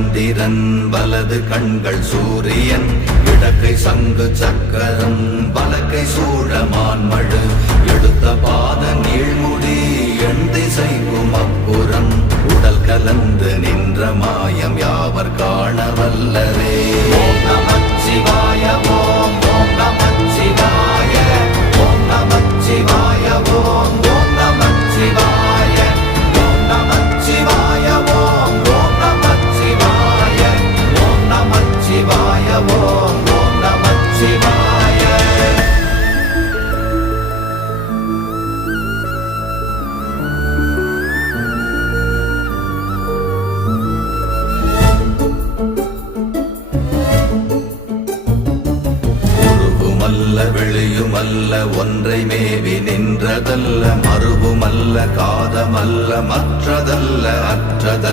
சந்திரன் வலது கண்கள் சூரியன் இடக்கை சங்கு சக்கரம் வலக்கை சூழமான்மழு எடுத்த பாத நீழ்முடி எண் திசைக்கும் அப்புறம் உடல் கலந்து நின்ற மாயம் யாவர் காண வல்லரே. ஓம் நமச்சிவாய ஓம் ஓம் நமச்சிவாய ஓம் நமச்சிவாய ஓம் ஓம் நமச்சிவாய ஓம் நமச்சிவாய ஓம் ஓம் நமச்சிவாய ஓம் நமச்சிவாய ஓம் ஓம் நமச்சிவாய. வெளியுமல்ல ஒன்றை மேவி நின்றதல்ல மறுவுமல்ல காதமல்ல மற்றதல்ல அற்றதல்ல